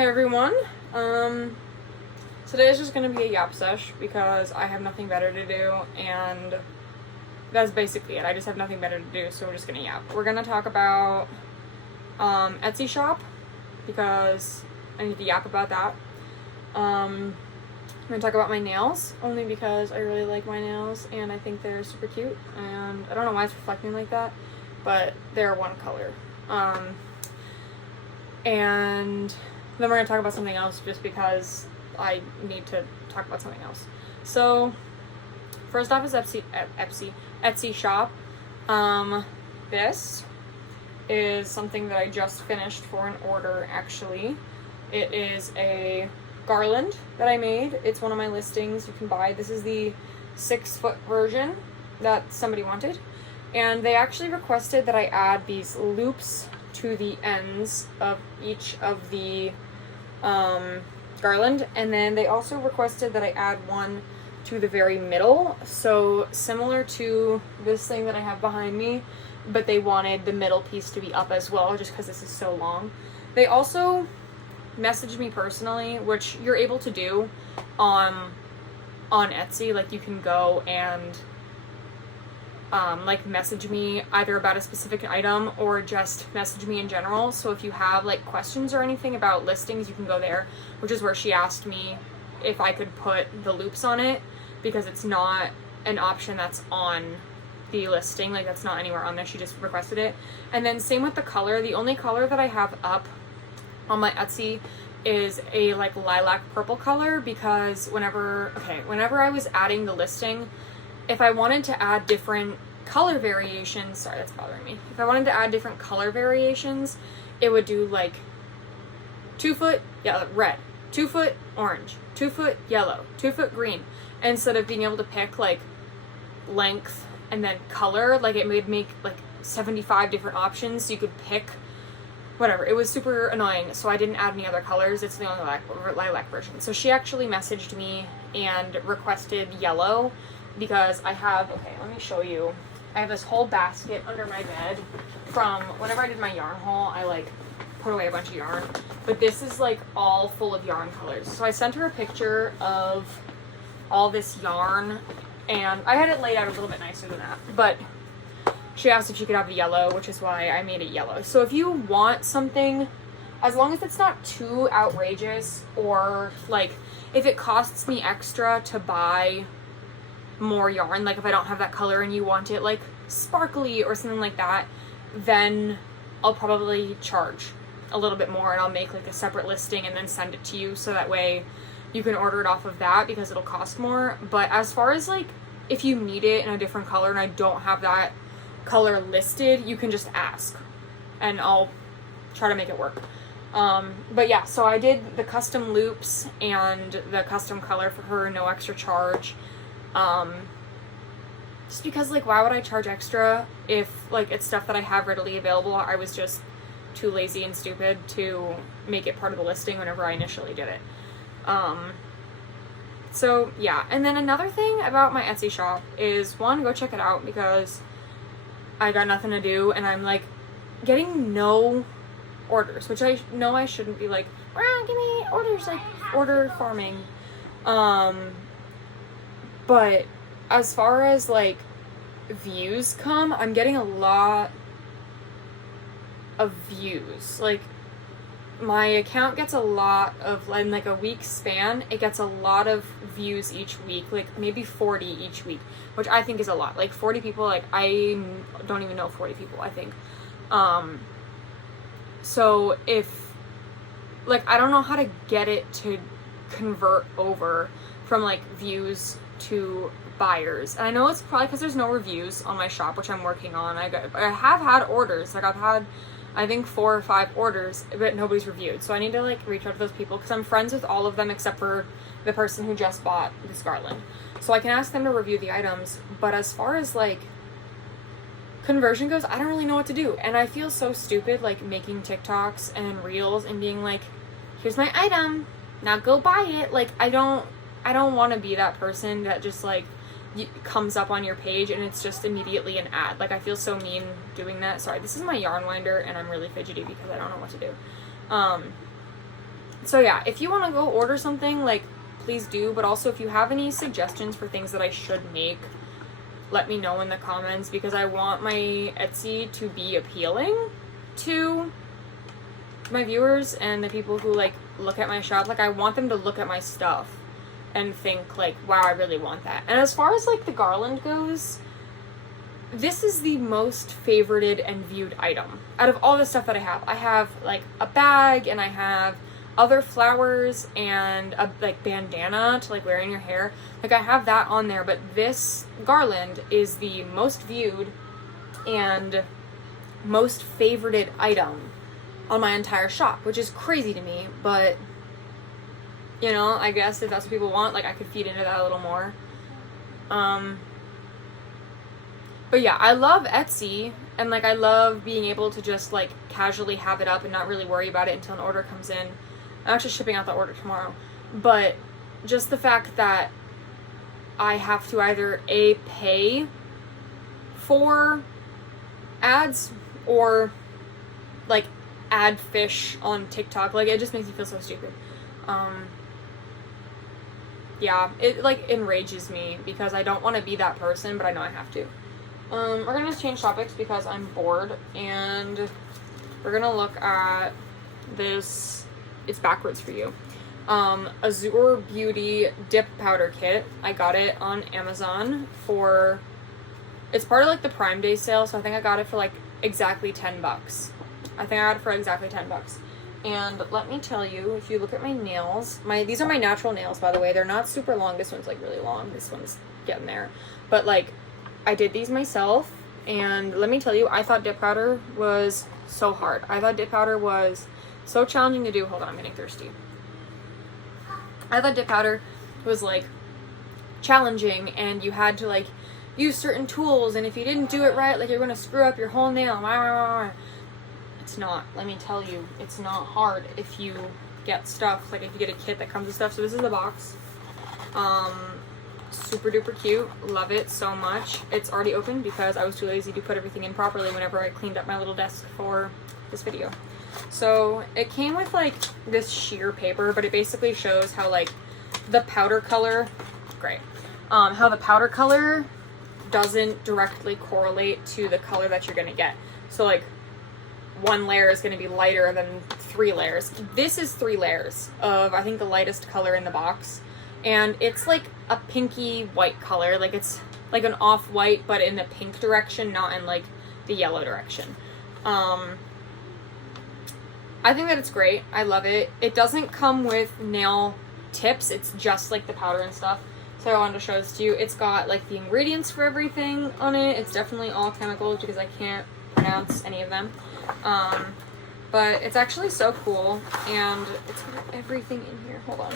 Hey everyone, today is just going to be a yap sesh because I have nothing better to do, and that's basically it. I just have nothing better to do, so we're just going to yap. We're going to talk about Etsy shop because I need to yap about that. I'm going to talk about my nails only because I really like my nails and I think they're super cute, and I don't know why it's reflecting like that, but they're one color. And then we're going to talk about something else just because I need to talk about something else. So, first off is Etsy shop. This is something that I just finished for an order, actually. It is a garland that I made. It's one of my listings you can buy. This is the 6-foot version that somebody wanted. And they actually requested that I add these loops to the ends of each of the garland, and then they also requested that I add one to the very middle, so similar to this thing that I have behind me, but they wanted the middle piece to be up as well just because this is so long. They also messaged me personally, which you're able to do on Etsy. Like, you can go and like message me either about a specific item or just message me in general. So if you have like questions or anything about listings, you can go there, which is where she asked me if I could put the loops on it because it's not an option that's on the listing. Like, that's not anywhere on there. She just requested it. And then same with the color. The only color that I have up on my Etsy is a like lilac purple color because whenever I was adding the listing, if I wanted to add different color variations, sorry, that's bothering me. If I wanted to add different color variations, it would do like 2-foot red, 2-foot orange, 2-foot yellow, 2-foot green. And instead of being able to pick like length and then color, like it would make like 75 different options so you could pick whatever. It was super annoying, so I didn't add any other colors. It's the only lilac version. So she actually messaged me and requested yellow because I have, okay, let me show you. I have this whole basket under my bed from whenever I did my yarn haul. I like put away a bunch of yarn, but this is like all full of yarn colors. So I sent her a picture of all this yarn, and I had it laid out a little bit nicer than that, but she asked if she could have the yellow, which is why I made it yellow. So if you want something, as long as it's not too outrageous, or like if it costs me extra to buy more yarn, like if I don't have that color and you want it like sparkly or something like that, then I'll probably charge a little bit more and I'll make like a separate listing and then send it to you so that way you can order it off of that because it'll cost more. But as far as like if you need it in a different color and I don't have that color listed, you can just ask and I'll try to make it work. But yeah, so I did the custom loops and the custom color for her, no extra charge. Just because like why would I charge extra if like it's stuff that I have readily available? I was just too lazy and stupid to make it part of the listing whenever I initially did it. So yeah, and then another thing about my Etsy shop is, one, go check it out because I got nothing to do and I'm like getting no orders, which I know I shouldn't be like, give me orders, like order farming. But as far as like views come, I'm getting a lot of views. Like my account gets a lot of, in like a week span, it gets a lot of views each week, like maybe 40 each week, which I think is a lot. Like 40 people, like I don't even know 40 people, I think. So if, like, I don't know how to get it to convert over from like views to buyers, and I know it's probably because there's no reviews on my shop, which I'm working on. I have had orders, like I've had I think 4 or 5 orders, but nobody's reviewed, so I need to like reach out to those people because I'm friends with all of them except for the person who just bought this garland, so I can ask them to review the items. But as far as like conversion goes, I don't really know what to do, and I feel so stupid like making TikToks and reels and being like, here's my item, now go buy it. Like I don't want to be that person that just like comes up on your page and it's just immediately an ad. Like, I feel so mean doing that. Sorry, this is my yarn winder and I'm really fidgety because I don't know what to do. So yeah, if you want to go order something, like, please do. But also, if you have any suggestions for things that I should make, let me know in the comments, because I want my Etsy to be appealing to my viewers and the people who, like, look at my shop. Like, I want them to look at my stuff and think, like, wow, I really want that. And as far as, like, the garland goes, this is the most favorited and viewed item out of all the stuff that I have. I have, like, a bag, and I have other flowers and a, like, bandana to, like, wear in your hair. Like, I have that on there, but this garland is the most viewed and most favorited item on my entire shop, which is crazy to me, but, you know, I guess if that's what people want, like, I could feed into that a little more. But yeah, I love Etsy, and, like, I love being able to just, like, casually have it up and not really worry about it until an order comes in. I'm actually shipping out the order tomorrow. But just the fact that I have to either A, pay for ads, or, like, add fish on TikTok, like, it just makes me feel so stupid. Yeah, it, like, enrages me, because I don't want to be that person, but I know I have to. We're gonna change topics because I'm bored, and we're gonna look at this. It's backwards for you. Azure Beauty Dip Powder Kit. I got it on Amazon for, it's part of, like, the Prime Day sale, so I think I got it for, like, exactly $10. I think I got it for exactly $10. And let me tell you, if you look at my nails, these are my natural nails, by the way. They're not super long. This one's, like, really long. This one's getting there. But, like, I did these myself, and let me tell you, I thought dip powder was so hard. I thought dip powder was so challenging to do. Hold on, I'm getting thirsty. I thought dip powder was, like, challenging, and you had to, like, use certain tools, and if you didn't do it right, like, you're gonna screw up your whole nail. It's not. Let me tell you, it's not hard if you get stuff, like, if you get a kit that comes with stuff. So this is the box. Super duper cute. Love it so much. It's already open because I was too lazy to put everything in properly whenever I cleaned up my little desk for this video. So it came with, like, this sheer paper, but it basically shows how, like, the powder color, great, how the powder color doesn't directly correlate to the color that you're gonna get. So, like, one layer is going to be lighter than 3 layers. This is 3 layers of, I think, the lightest color in the box. And it's, like, a pinky white color. Like, it's like an off-white, but in the pink direction, not in, like, the yellow direction. I think that it's great. I love it. It doesn't come with nail tips. It's just, like, the powder and stuff. So I wanted to show this to you. It's got, like, the ingredients for everything on it. It's definitely all chemicals because I can't pronounce any of them. But it's actually so cool, and it's got everything in here. Hold on.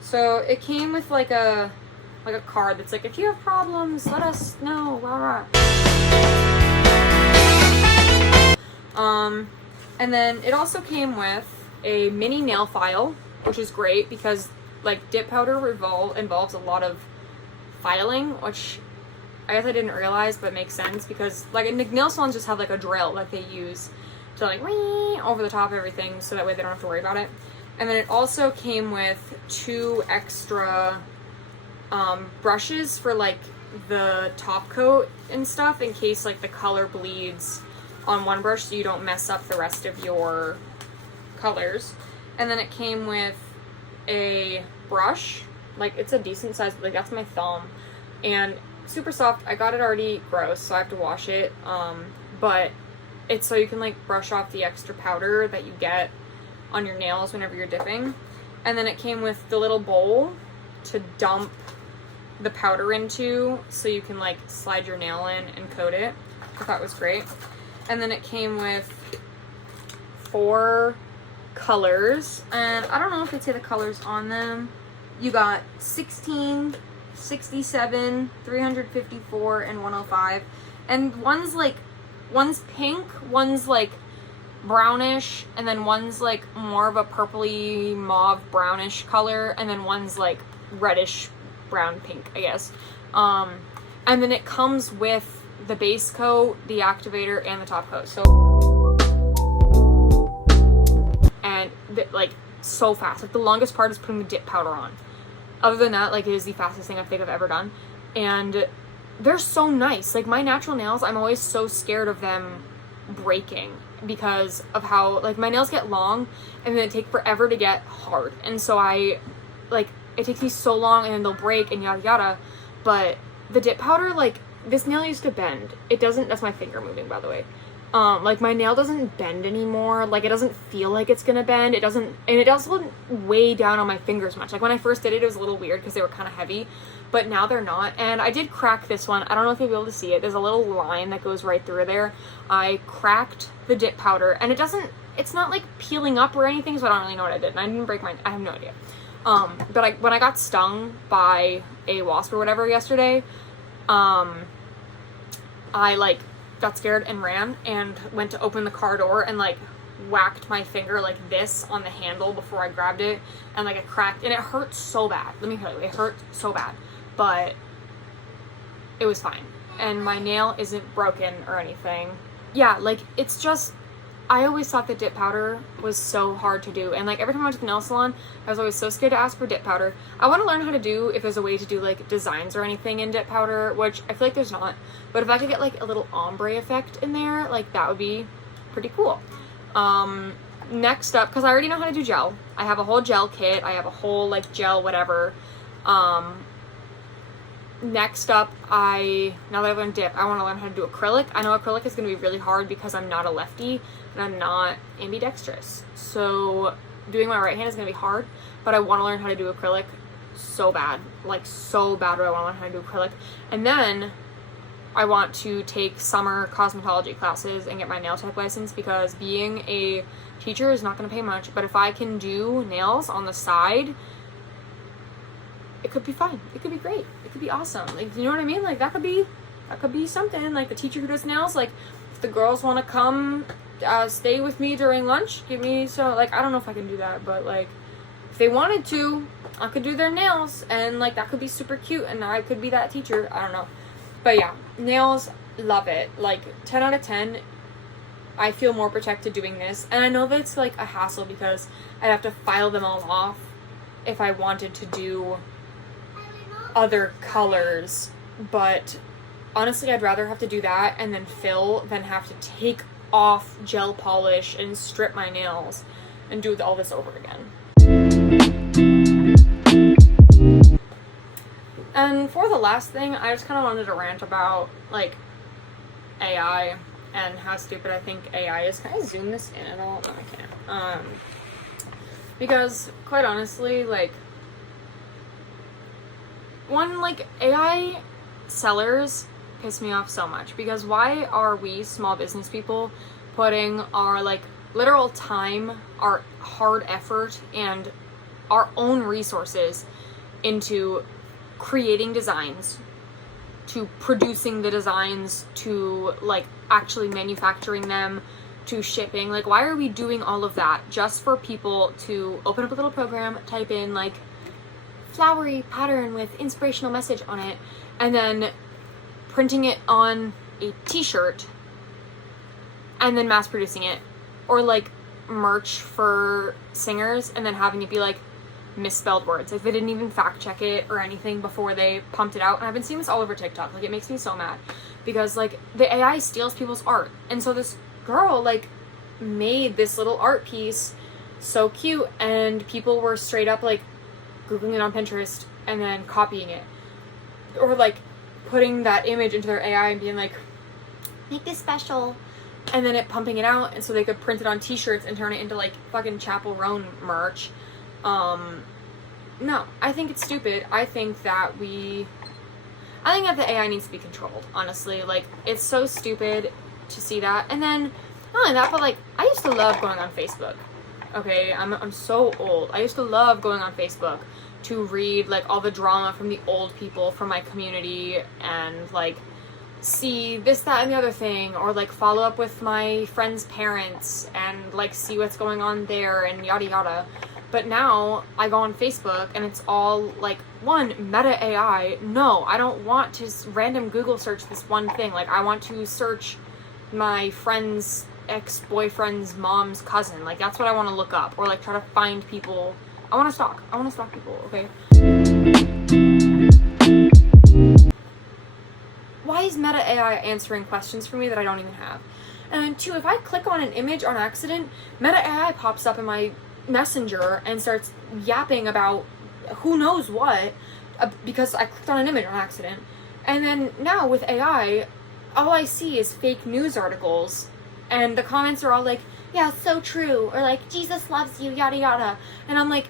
So it came with, like, a card that's like, if you have problems, let us know. Rah, rah. And then it also came with a mini nail file, which is great because, like, dip powder involves a lot of filing, which I guess I didn't realize, but it makes sense because, like, nail salons just have, like, a drill that they use to, like, over the top of everything so that way they don't have to worry about it. And then it also came with 2 extra brushes for, like, the top coat and stuff in case, like, the color bleeds on one brush so you don't mess up the rest of your colors. And then it came with a brush, like, it's a decent size, like, that's my thumb, and super soft. I got it already gross, so I have to wash it, but it's so you can, like, brush off the extra powder that you get on your nails whenever you're dipping. And then it came with the little bowl to dump the powder into so you can, like, slide your nail in and coat it. I thought it was great. And then it came with 4 colors, and I don't know if it say the colors on them. You got 16, 67, 354, and 105. And one's pink, one's, like, brownish, and then one's, like, more of a purpley mauve brownish color, and then one's, like, reddish brown pink, I guess. And then it comes with the base coat, the activator, and the top coat. So, and like, so fast. Like the longest part is putting the dip powder on. Other than that, like it is the fastest thing I think I've ever done. And they're so nice. Like my natural nails, I'm always so scared of them breaking because of how, like, my nails get long and then they take forever to get hard. And so it takes me so long and then they'll break and yada yada. But the dip powder, like, this nail used to bend. It doesn't, that's my finger moving, by the way. Like my nail doesn't bend anymore. Like it doesn't feel like it's gonna bend. It doesn't weigh down on my fingers much. Like when I first did it, it was a little weird because they were kind of heavy, but now they're not. And I did crack this one. I don't know if you'll be able to see it. There's a little line that goes right through there. I cracked the dip powder and it's not like peeling up or anything, so I don't really know what I did. And I didn't break I have no idea. But when I got stung by a wasp or whatever yesterday, I got scared and ran and went to open the car door and whacked my finger like this on the handle before I grabbed it, and it cracked and it hurt so bad. Let me tell you, it hurt so bad, but it was fine and my nail isn't broken or anything. Yeah, it's just, I always thought that dip powder was so hard to do, and every time I went to the nail salon, I was always so scared to ask for dip powder. I want to learn how to do, if there's a way to do designs or anything in dip powder, which I feel like there's not, but if I could get a little ombre effect in there, that would be pretty cool. Next up, because I already know how to do gel, I have a whole gel kit, I have a whole gel whatever. Next up, now that I've learned dip, I want to learn how to do acrylic. I know acrylic is going to be really hard because I'm not a lefty and I'm not ambidextrous. So doing my right hand is going to be hard, but I want to learn how to do acrylic so bad. So bad do I want to learn how to do acrylic. And then I want to take summer cosmetology classes and get my nail tech license, because being a teacher is not going to pay much, but if I can do nails on the side, it could be fun. It could be great. It could be awesome. You know what I mean? That could be something. The teacher who does nails, if the girls want to come stay with me during lunch, give me I don't know if I can do that, but if they wanted to, I could do their nails, and that could be super cute, and I could be that teacher. I don't know. But yeah, nails, love it. 10 out of 10. I feel more protected doing this, and I know that it's a hassle because I'd have to file them all off if I wanted to do other colors, but honestly I'd rather have to do that and then fill than have to take off gel polish and strip my nails and do all this over again. And for the last thing, I just kind of wanted to rant about AI and how stupid I think AI is. Can I zoom this in at all? No, I can't. Because quite honestly, AI sellers piss me off so much, because why are we small business people putting our literal time, our hard effort, and our own resources into creating designs, to producing the designs, to actually manufacturing them, to shipping? Why are we doing all of that just for people to open up a little program, type in flowery pattern with inspirational message on it, and then printing it on a t-shirt and then mass producing it, or merch for singers and then having it be misspelled words, they didn't even fact check it or anything before they pumped it out. And I've been seeing this all over TikTok. It makes me so mad, because the AI steals people's art, and so this girl made this little art piece so cute, and people were straight up Googling it on Pinterest and then copying it, or putting that image into their AI and being make this special, and then it pumping it out, and so they could print it on t-shirts and turn it into fucking Chapel Roan merch. No, I think it's stupid. I think that the AI needs to be controlled, honestly. It's so stupid to see that. And then not only that, but I used to love going on Facebook. Okay, I'm so old. I used to love going on Facebook to read all the drama from the old people from my community, and see this, that, and the other thing, or follow up with my friends' parents and see what's going on there and yada yada. But now I go on Facebook and it's all one, meta AI. No, I don't want to random Google search this one thing. I want to search my friend's ex-boyfriend's mom's cousin. Like, that's what I want to look up, or like try to find people. I want to stalk people, okay? Why is Meta AI answering questions for me that I don't even have? And then 2, if I click on an image on accident, Meta AI pops up in my messenger and starts yapping about who knows what, because I clicked on an image on accident. And then now with AI, all I see is fake news articles, and the comments are all like, yeah, so true, or like, Jesus loves you, yada yada. And I'm like,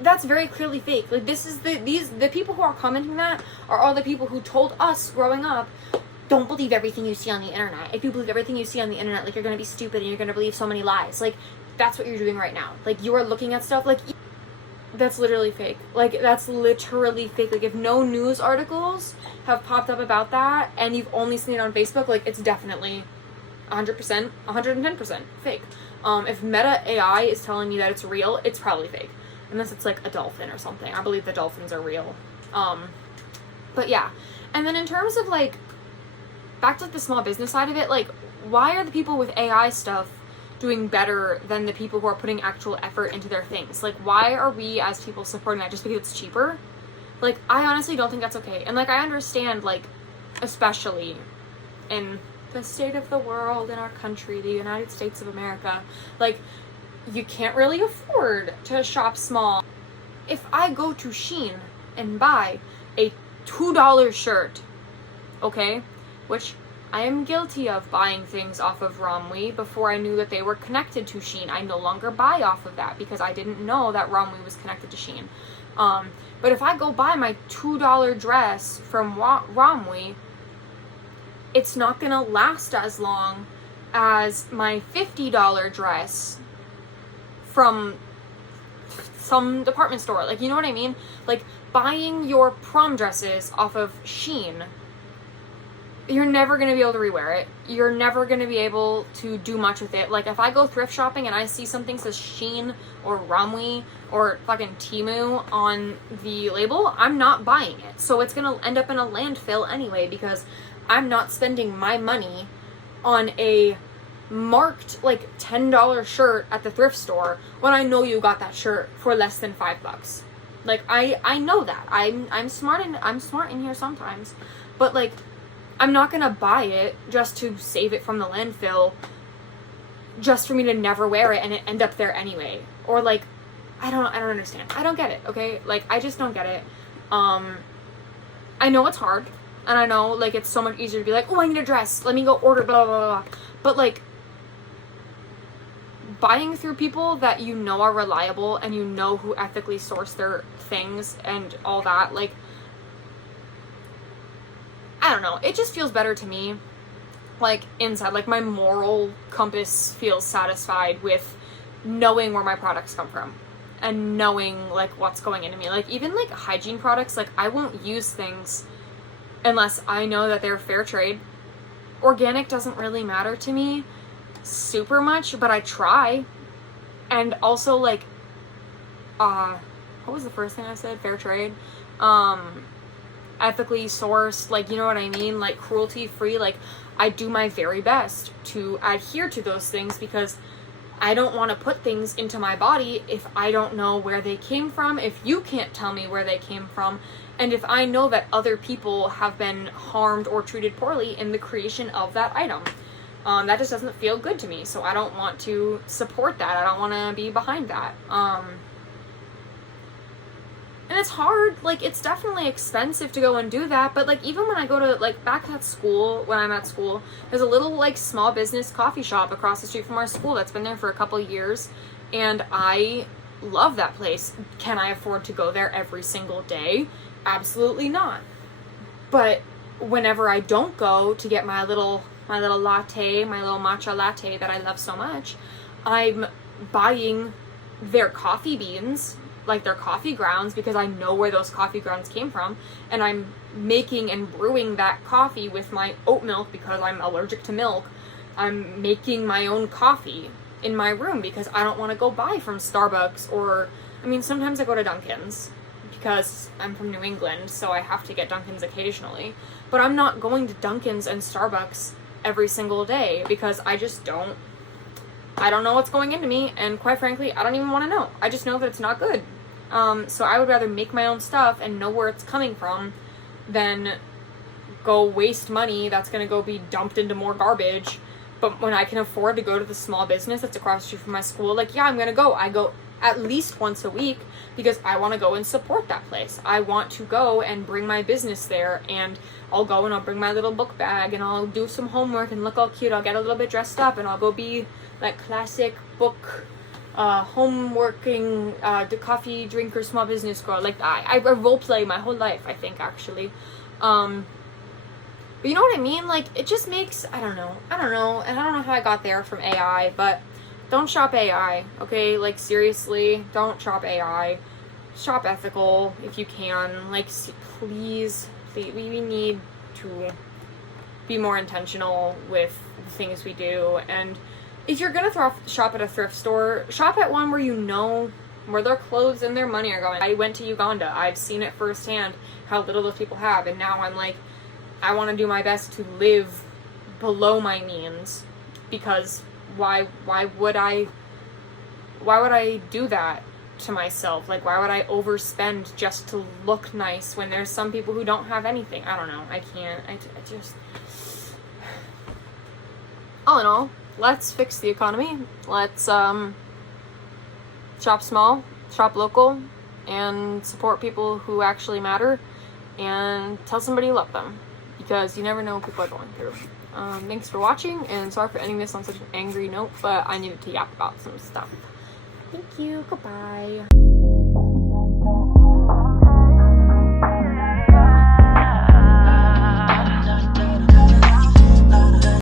that's very clearly fake. Like, this is the people who are commenting that are all the people who told us growing up, don't believe everything you see on the internet. If you believe everything you see on the internet, like, you're gonna be stupid and you're gonna believe so many lies. Like, that's what you're doing right now. Like, you are looking at stuff like, that's literally fake. Like, that's literally fake. Like, if no news articles have popped up about that and you've only seen it on Facebook, like, it's definitely 100%, 110% fake. If Meta AI is telling me that it's real, it's probably fake. Unless it's like a dolphin or something. I believe the dolphins are real. But yeah. And then in terms of like, back to like the small business side of it, like, why are the people with AI stuff doing better than the people who are putting actual effort into their things? Like, why are we as people supporting that just because it's cheaper? Like, I honestly don't think that's okay. And like, I understand, like, especially in the state of the world, in our country, the United States of America, like, you can't really afford to shop small. If I go to Shein and buy a $2 shirt, okay, which I am guilty of buying things off of Romwe before I knew that they were connected to Shein. I no longer buy off of that because I didn't know that Romwe was connected to Shein. But if I go buy my $2 dress from Romwe, it's not gonna last as long as my $50 dress from some department store. Like, you know what I mean? Like, buying your prom dresses off of Shein, you're never going to be able to rewear it. You're never going to be able to do much with it. Like, if I go thrift shopping and I see something says Shein or Romwe or fucking Temu on the label, I'm not buying it. So it's going to end up in a landfill anyway, because I'm not spending my money on a marked like $10 shirt at the thrift store when I know you got that shirt for less than $5. Like, I know that. I'm smart in here sometimes, but like, I'm not gonna buy it just to save it from the landfill just for me to never wear it and it end up there anyway. Or like, I don't understand. I don't get it, okay? Like, I just don't get it. I know it's hard, and I know like it's so much easier to be like, oh, I need a dress, let me go order blah blah blah, but like, buying through people that you know are reliable and you know who ethically source their things and all that, like, I don't know, it just feels better to me, like, inside, like, my moral compass feels satisfied with knowing where my products come from and knowing like what's going into me. Like, even like hygiene products, like, I won't use things unless I know that they're fair trade. Organic doesn't really matter to me super much, but I try. And also, like, what was the first thing I said? Fair trade. Ethically sourced, like, you know what I mean? Like, cruelty free. Like, I do my very best to adhere to those things because I don't want to put things into my body if I don't know where they came from, if you can't tell me where they came from, and if I know that other people have been harmed or treated poorly in the creation of that item. That just doesn't feel good to me, so I don't want to support that. I don't want to be behind that. And it's hard, like, it's definitely expensive to go and do that, but like, even when I go to, like, back at school, when I'm at school, there's a little like small business coffee shop across the street from our school that's been there for a couple of years, and I love that place. Can I afford to go there every single day? Absolutely not. But whenever I don't go to get my little latte, my little matcha latte that I love so much, I'm buying their coffee beans, like their coffee grounds, because I know where those coffee grounds came from, and I'm making and brewing that coffee with my oat milk because I'm allergic to milk. I'm making my own coffee in my room because I don't want to go buy from Starbucks, or, I mean, sometimes I go to Dunkin's because I'm from New England, so I have to get Dunkin's occasionally, but I'm not going to Dunkin's and Starbucks every single day because I just don't I don't know what's going into me, and quite frankly, I don't even want to know. I just know that it's not good. So I would rather make my own stuff and know where it's coming from than go waste money that's going to go be dumped into more garbage. But when I can afford to go to the small business that's across the street from my school, like, yeah, I'm going to go. I go at least once a week because I want to go and support that place. I want to go and bring my business there, and I'll go and I'll bring my little book bag and I'll do some homework and look all cute. I'll get a little bit dressed up and I'll go be that classic book homeworking the coffee drinker small business girl. Like I role play my whole life, I think, actually. But you know what I mean? Like, it just makes, I don't know, and I don't know how I got there from AI, but don't shop AI, okay? Like, seriously, don't shop AI. Shop ethical if you can. Like, please, we need to be more intentional with the things we do. And if you're gonna shop at a thrift store, shop at one where you know where their clothes and their money are going. I went to Uganda. I've seen it firsthand how little those people have, and now I'm like, I want to do my best to live below my means, because why would I do that to myself? Like, why would I overspend just to look nice when there's some people who don't have anything? I don't know. I can't. I just... All in all, let's fix the economy. Let's shop small, shop local, and support people who actually matter, and tell somebody you love them, because you never know what people are going through. Thanks for watching, and sorry for ending this on such an angry note, but I needed to yap about some stuff. Thank you. Goodbye.